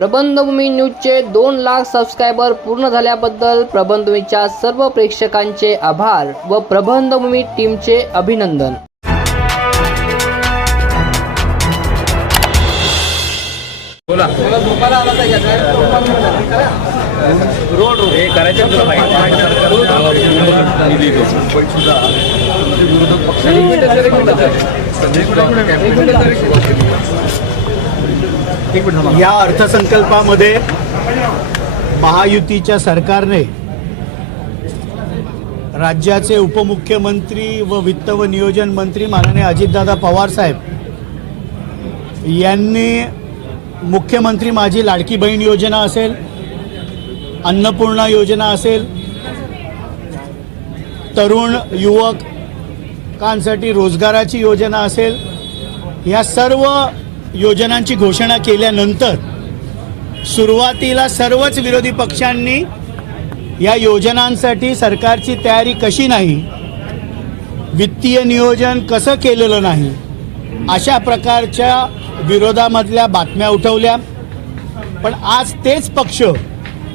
प्रबंधभूमी न्यूजचे दोन लाख सबस्क्रायबर पूर्ण झाल्याबद्दल प्रबंधभूमीच्या सर्व प्रेक्षकांचे आभार व प्रबंधभूमी टीमचे अभिनंदन. बोला. रोड हे करायचं तुला माहिती या अर्थसंकल्पामध्ये महायुतीच्या सरकारने राज्याचे उपमुख्यमंत्री व वित्त व नियोजन मंत्री माननीय अजितदादा पवार साहेब यांनी मुख्यमंत्री माझी लाडकी बहीण योजना असेल अन्नपूर्णा योजना असेल तरुण युवकांसाठी रोजगाराची योजना असेल या सर्व योजनांची घोषणा केल्यानंतर सुरुवातीला सर्वच विरोधी पक्षांनी या योजनांसाठी सरकारची तयारी कशी नाही वित्तीय नियोजन कसं केलेलं नाही अशा प्रकारच्या विरोधामधल्या बातम्या उठवल्या. पण आज तेच पक्ष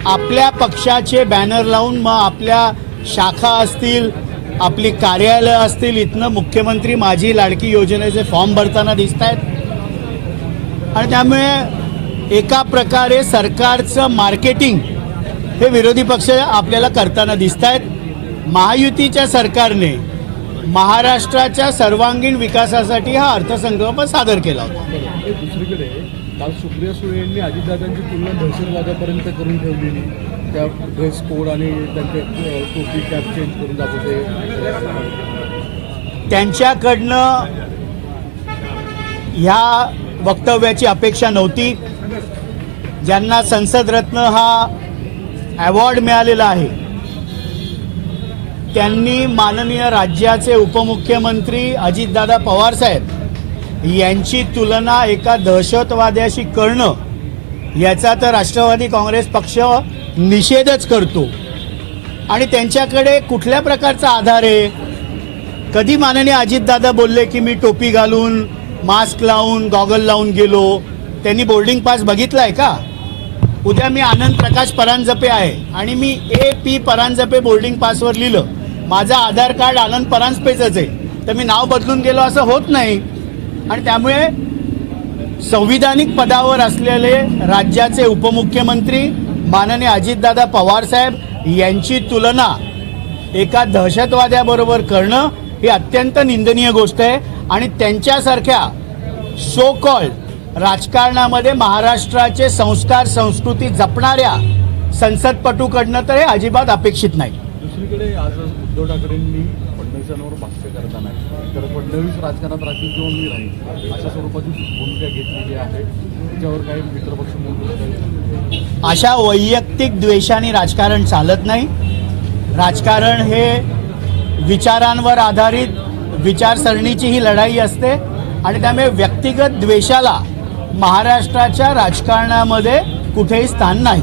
आपल्या पक्षाचे बॅनर लावून मग आपल्या शाखा असतील आपली कार्यालयं असतील इथनं मुख्यमंत्री माझी लाडकी योजनेचे फॉर्म भरताना दिसत आहेत आणि त्यामुळे एका प्रकारे सरकारचं मार्केटिंग हे विरोधी पक्ष आपल्याला करताना दिसत आहेत महायुतीच्या सरकारने महाराष्ट्राच्या सर्वांगीण विकासासाठी हा अर्थसंकल्प सादर केला होता. दुसरीकडे काल सुप्रिया सुळे यांनी अजितदादांची तुलना दहशतवादापर्यंत करून ठेवलेली. त्या ड्रेस कोड आणि त्यांचे टोपी कॅप चेंज करून दाखवते. त्यांच्याकडनं ह्या वक्तव्याची अपेक्षा नव्हती. ज्यांना संसदरत्न हा अवॉर्ड मिळालेला आहे. त्यांनी माननीय राज्याचे उपमुख्यमंत्री अजितदादा पवारसाहेब यांची तुलना एका दहशतवाद्याशी करणं याचा तर राष्ट्रवादी काँग्रेस पक्ष निषेधच करतो. आणि त्यांच्याकडे कुठल्या प्रकारचा आधार आहे? कधी माननीय अजितदादा बोलले की मी टोपी घालून मास्क लावून गॉगल लावून गेलो. त्यांनी बोर्डिंग पास बघितला आहे का? उद्या मी आनंद प्रकाश परांजपे आहे आणि मी ए पी परांजपे बोर्डिंग पासवर लिहिलं. माझं आधार कार्ड आनंद परांजपेचंच आहे. तर मी नाव बदलून गेलो असं होत नाही. आणि त्यामुळे संविधानिक पदावर असलेले राज्याचे उपमुख्यमंत्री माननीय अजितदादा पवारसाहेब यांची तुलना एका दहशतवाद्याबरोबर करणं ही अत्यंत निंदनीय गोष्ट आहे. आणि त्यांच्यासारख्या सो कॉल राजकारणामध्ये महाराष्ट्राचे संस्कार संस्कृती जपणाऱ्या संसदपटूकडनं तर हे अजिबात अपेक्षित नाही. दुसरीकडे आज उद्धव ठाकरेंनी फडणवीसांवर भाष्य करताना तर फडणवीस राजकारणात राहतील किंवा मी राहील अशा स्वरूपाची भूमिका घेतलेली आहे. त्याच्यावर काही मित्रपक्ष अशा वैयक्तिक द्वेषाने राजकारण चालत नाही. राजकारण हे विचारांवर आधारित विचारसरणीची ही लढाई असते आणि त्यामुळे व्यक्तिगत द्वेषाला महाराष्ट्राच्या राजकारणामध्ये कुठेही स्थान नाही.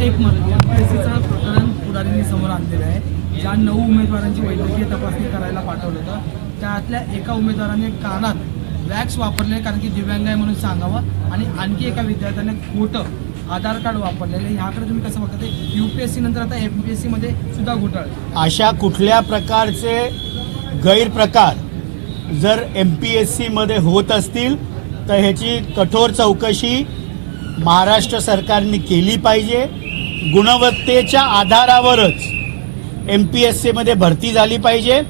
एक प्रकरण पुढारींनी समोर आणलेलं आहे. ज्या नऊ उमेदवारांची वैद्यकीय तपासणी करायला पाठवलं होतं त्यातल्या एका उमेदवाराने कानात वॅक्स वापरले कारण की दिव्यांग आहे म्हणून सांगावं. आणि आणखी एका विद्यार्थ्याने खोटं आधार कार्ड वापरलेलं ह्याकडे तुम्ही कसं बघता? ते युपीएससी नंतर आता एम पी एस सीमध्ये सुद्धा घोटाळे. अशा कुठल्या प्रकारचे गैरप्रकार जर एम पी एस सीमध्ये होत असतील तर ह्याची कठोर चौकशी महाराष्ट्र सरकारने केली पाहिजे. गुणवत्तेच्या आधारावरच एम पी एस सीमध्ये भरती झाली पाहिजे.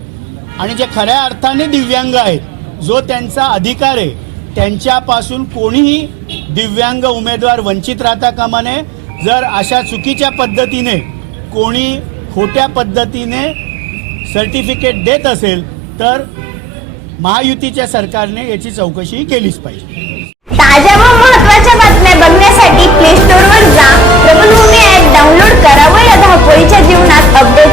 आणि जे खऱ्या अर्थाने दिव्यांग आहेत जो त्यांचा अधिकार आहे त्यांच्यापासून कोणीही दिव्यांग उमेदवार वंचित राहता कामा नये. जर अशा चुकीच्या पद्धतीने कोणी खोट्या पद्धतीने सर्टिफिकेट देत असेल तर महायुतीच्या सरकारने याची चौकशी केलीच पाहिजे. ताज्या व महत्त्वाच्या बातम्या बघण्यासाठी प्ले स्टोअरवर जा. प्रबलभूमी ॲप डाउनलोड करा व या धावपळीच्या जीवनात अपडेट